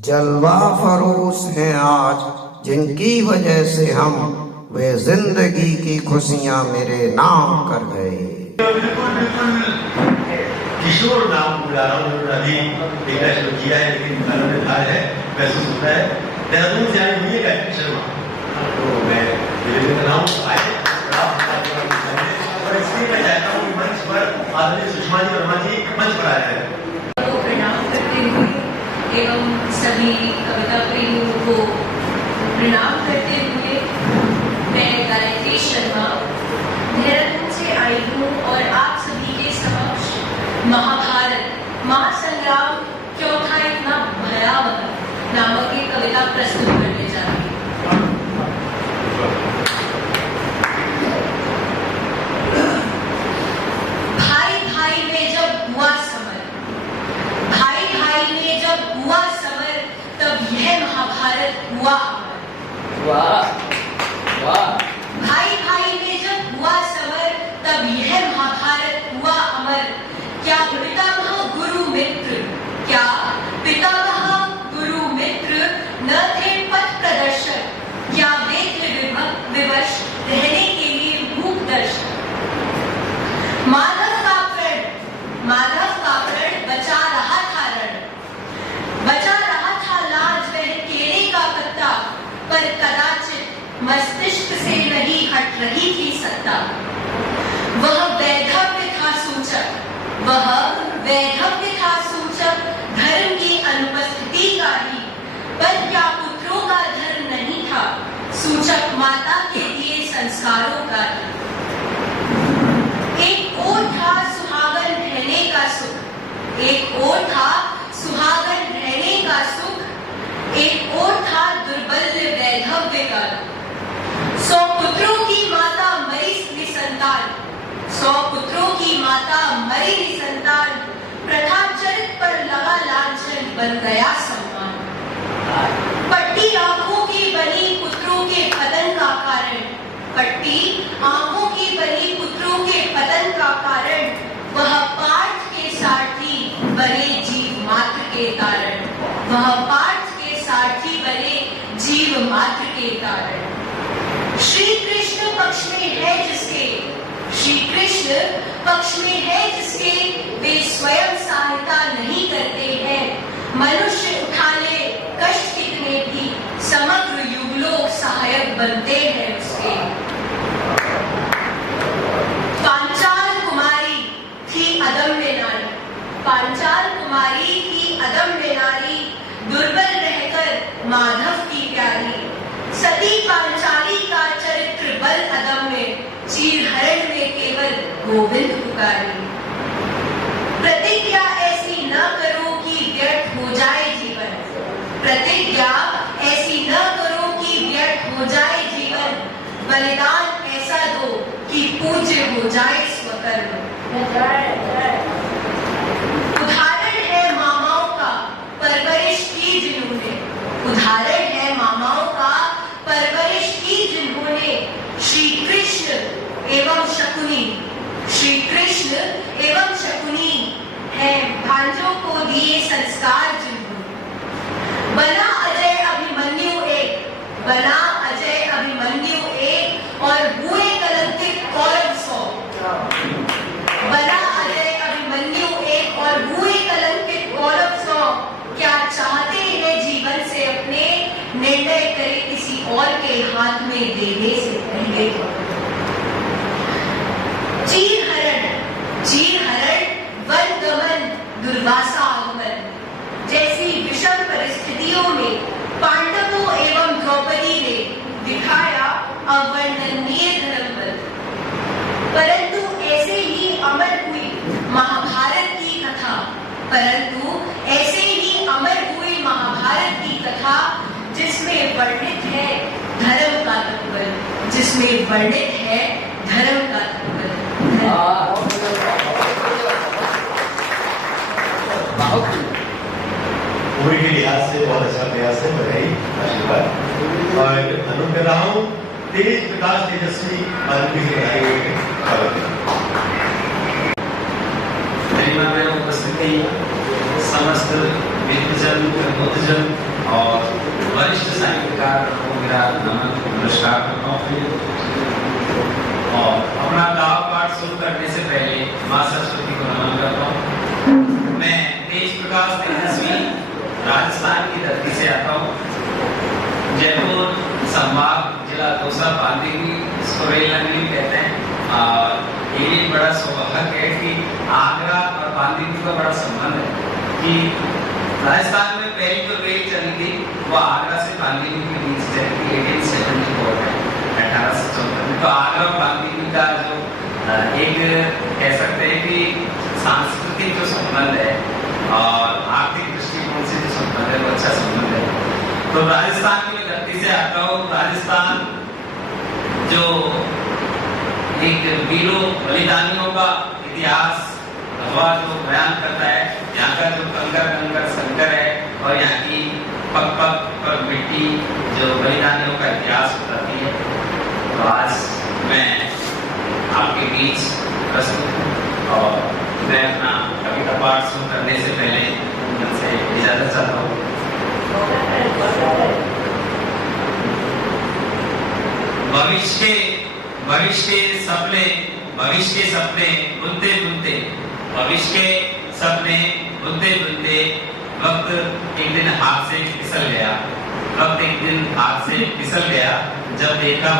जलवा फरोश हैं आज जिनकी वजह से हम वे जिंदगी की खुशियां मेरे नाम कर गए। बिल्कुल किशोर नाम बुला रहा हूँ, अभी देखना शुरू किया है लेकिन कानून निर्धार है, महसूस होता है। देहरादून से आए हुई है गायत्री शर्मा, तो मैं दिल्ली में हूँ, आए और इसलिए मैं चाहता हूँ मंच पर आदरणीय सुषमा जी वर्मा जी मंच पर आए हैं। तो प्रणाम करते हुए एवं सभी कविता प्रेमियों को प्रणाम करते हुए मैं गायत्री शर्मा देहरादून से आई हूँ और आप सभी के समक्ष महाभारत महासंग्राम क्यों था इतना भयावह नामक एक कविता प्रस्तुत करने जा रही हूँ। भाई भाई में जब हुआ समर, भाई भाई में जब हुआ समर, तब यह महाभारत हुआ अमर। वाह वाह। भाई भाई में जब हुआ समर, तब यह महाभारत हुआ अमर। क्या पितामह गुरु मित्र, क्या पितामह गुरु मित्र न थे पथ प्रदर्शक, या वे थे विवश रहने के लिए मूक दर्शक। माधव का प्रण बचा रहा था रण, बचा रहा था लाज वह केले का पत्ता, पर कदाचित मस्तिष्क से नहीं हट रही थी सत्ता। वह वैधव्य था सूचक, वह वैधव्य था सूचक धर्म की अनुपस्थिति का ही, पर क्या पुत्रों का धर्म नहीं था सूचक माता के दिए संस्कारों का ही। एक और था सुहागन रहने का सुख, एक और था सुहागन रहने का सुख, एक और था दुर्बल्य वैधव्य का। 100 पुत्रों की माता मरी निसंतान, 100 पुत्रों की माता मरी निसंतान, प्रथा चरित पर लगा लांछन बन गया सम्मान। पट्टी आंखों की बनी पुत्रों के पतन का कारण, पट्टी आंखों की बनी पुत्रों के पतन का कारण, वह पार्थ के सारथी बने जीव मात्र के कारण, वह पार्थ के सारथी बने जीव मात्र के कारण। श्री कृष्ण पक्ष में है जिसके, श्री कृष्ण पक्ष में है जिसके, वे स्वयं सहायता नहीं करते हैं। मनुष्य उठा ले कष्ट कितने भी, समग्र युगलोक सहायक बनते हैं उसके। पांचाल कुमारी थी अदम्य नारी, पांचाल कुमारी थी अदम्य नारी, दुर्बल रहकर माधव की प्यारी। सती पांचाली का चरित्र बल अदम्य, चीरहरण में केवल गोविंद पुकारी। प्रतिज्ञा ऐसी न करो कि व्यर्थ हो जाए जीवन, प्रतिज्ञा ऐसी न करो कि व्यर्थ हो जाए जीवन, बलिदान ऐसा दो कि पूज्य हो जाए स्वकर्म। उदाहरण है मामाओं का परवरिश की जिन्होंने, उदाहरण है मामाओं का परवरिश की जिन्होंने, श्री कृष्ण एवं शकुनी, श्री कृष्ण एवं शकुनी है भांजों को दिए संस्कार जिन्होंने। बना अजय अभिमन्यु एक, बना अजय अभिमन्यु एक, और हुए कलंकित कौरव 100। बना अजय अभिमन्यु एक और हुए कलंकित कौरव 100। क्या चाहते हैं जीवन से अपने, निर्णय करे किसी और के हाथ में देने से पहले। चीरहरण वन गमन दुर्वासा आगमन जैसी विषम परिस्थितियों में पांडवों एवं द्रौपदी ने दिखाया अवर्णनीय धर्म बल। परंतु ऐसे ही अमर हुई महाभारत की कथा, परंतु ऐसे ही अमर हुई महाभारत की कथा, जिसमें वर्णित है धर्म का तत्पर, जिसमें वर्णित है धर्म का तत्पर। पूरी के लिहाज से बहुत अच्छा प्रयास है, बधाई आशीर्वाद। और अनुरोध कर रहा हूँ तेज प्रकाश तेजस्वी आदमी से बनाए हुए उपस्थित समस्त मित्रजन, बौद्धजन राजस्थान की धरती से आता हूँ। जयपुर संभाग जिला दौसा बांदीपुर, इसको रेल नगरी कहते हैं। और ये भी बड़ा सौभाग्य है कि आगरा और बांदीपुर का बड़ा संबंध है कि राजस्थान में पहली जो रेल चली थी वो आगरा से बांदीपुर के बीच चली थी 1874 में, 1874 में। तो आगरा और बांदीपुर का जो एक कह सकते हैं कि सांस्कृतिक जो संबंध है और आर्थिक दृष्टिकोण से जो संबंध है वो अच्छा संबंध है। तो राजस्थान की मैं धरती से आता हूँ। राजस्थान जो एक वीरों बलिदानियों का इतिहास हवा जो बयान करता है, यहाँ का जो कंकर संकर है और यहाँ की पग पग पर मिट्टी जो बलिदानियों का इतिहास बताती है। तो आज मैं आपके बीच प्रस्तुत हूँ और मैं अपना कविता पाठ शुरू करने से पहले उनसे इजाजत चाहता हूँ। भविष्य के सपने बुनते बुनते, भविष्य के सपने बुनते बुनते वक्त एक दिन हाथ से फिसल गया। वक्त एक दिन हाथ से फिसल गया। जब देखा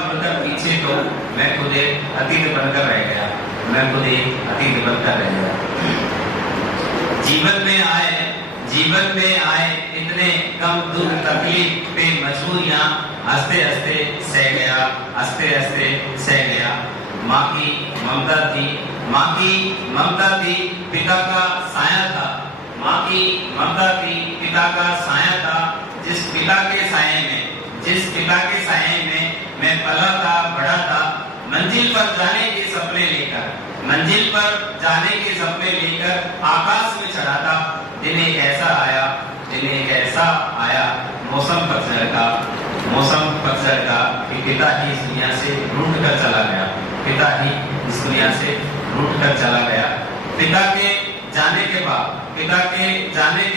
मुड़कर पीछे तो मैं खुद एक अतीत बनकर रह गया। जीवन में आए इतने कम दुख तकलीफ पे मजबूरियां हंसते हंसते सह गया। माँ की ममता थी, पिता का साया था। माँ की ममता थी, पिता का साया था। जिस पिता के साये में मैं पला था, बड़ा था। मंजिल पर जाने के सपने लेकर आकाश में चढ़ा था। दिन एक ऐसा आया मौसम पतझड़ का कि पिता ही इस दुनिया से रूठ कर चला गया। पिता के जाने के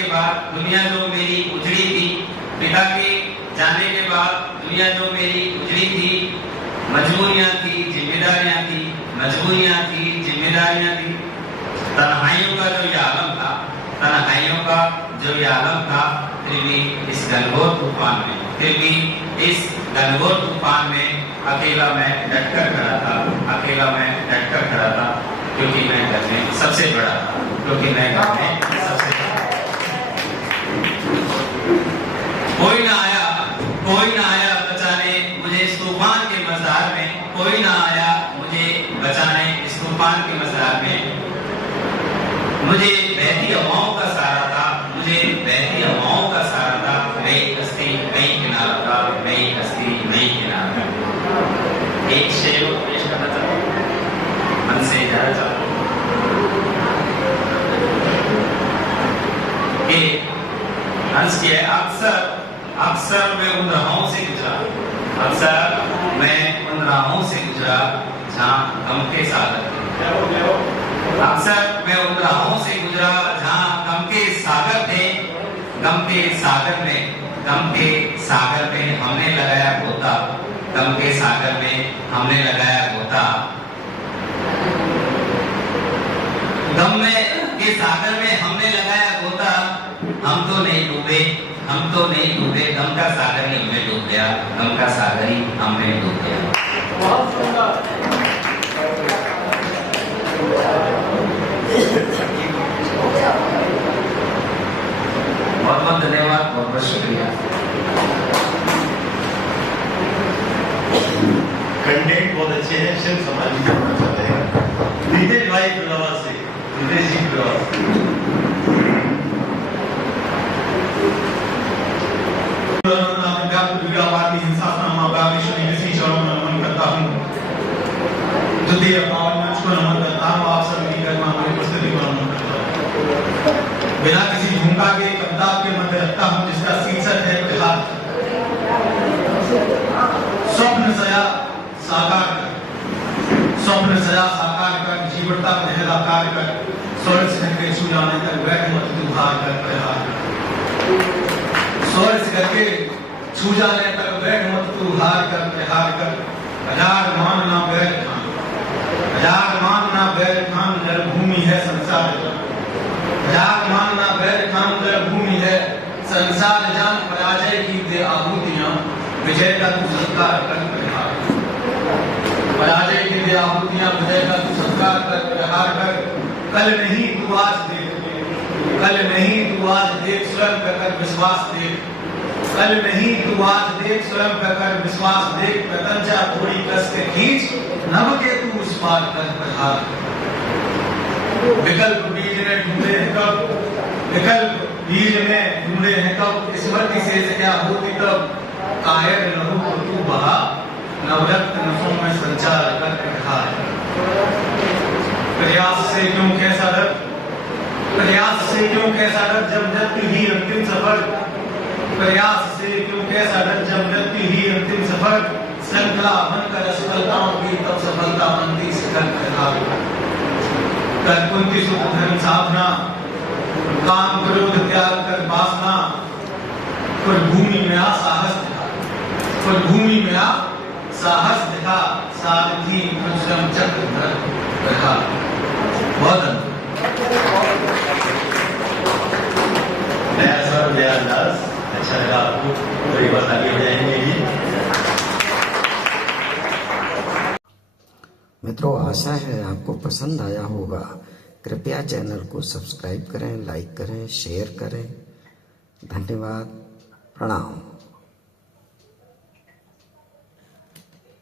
बाद दुनिया जो मेरी उजड़ी थी, मजबूरियां थी, जिम्मेदारियां थी। तन्हाइयों का जो ये आलम था, फिर भी इस घनघोर तूफान में अकेला मैं डटकर खड़ा था, क्योंकि मैं घर में सबसे बड़ा था। कोई ना आया बचाने मुझे इस तूफान के मज़दार में। मुझे बहती हवाओं का सहारा था। मैं किनारा था। एक शेर पेश करना चाहता हूँ, मन से जाना चाहता हूँ कि हंस के अक्सर मैं उन राहों से गुजरा जहाँ गम के सागर थे। गम के सागर में हमने लगाया गोता। गम के सागर में हमने लगाया गोता। हम तो नहीं डूबे, गम का सागर ही हमें डूब गया। बहुत बहुत धन्यवाद, बहुत बहुत शुक्रिया। कंटेंट बहुत अच्छे हैं, सिर्फ समाज को होना चाहते हैं। रितेश भाई फिलहाल से हिंसा नमन करता हूँ। द्वितीय पावन मंच को नमन करता हूँ। आप सभी हमारी उपस्थिति को नमन करता हूँ। बिना किसी भूमिका के कविता के मध्य रखता हूँ, जिसका शीर्षक है प्रहलाद। स्वप्न सया साकार कर, जीवनता प्रहलाकार कर, स्वर्ग से करके छू जाने तक वैध मत दुहार कर प्रहार कर। स्वर्ग से करके छू जाने तक वैध मत तू हार कर। हजार मान ना बैर खान जन्मभूमि है संसार। हजार मान ना बैर खान विजय का तू सत्कार कर परिहार, पराजय की दे आहुतियां विजय का तू सत्कार कर परिहार कर। कल नहीं तू आज देख, कल नहीं तू आज देख, स्वयं कर विश्वास देख, कल नहीं तू आज देख, स्वयं कर विश्वास देख। प्रतंजा थोड़ी कस के खींच, नभ के तू उस पार कर प्रहार। विकल्प बीज ने ढूंढे हैं कब, विकल्प बीज ने ढूंढे हैं कब, स्मृति से क्या होती तब। कायर लहू को तू बहा, नवरत्न नसों में संचार कर प्रहार। प्रयास से क्यों कैसा डर, प्रयास से क्यों कैसा डर, जब मृत्यु ही अंतिम सफर। प्रयास से क्यों कैसा डर, जब मृत्यु ही अंतिम सफर। श्रृंखला बनकर असफलताओं की तब सफलता बनती शिखर प्रहार। कर कुंती सुख धर्म साधना, काम क्रोध त्याग कर वासना। पर भूमि में आ साहस दिखा, पर भूमि में आ साहस दिखा। सारथी स्वयं चक्र धर रखा। बहुत नया स्वर, नया अंदाज, अच्छा लगा आपको तो एक बार आगे हो जाएंगे जी। मित्रों, आशा है आपको पसंद आया होगा। कृपया चैनल को सब्सक्राइब करें, लाइक करें, शेयर करें। धन्यवाद, प्रणाम।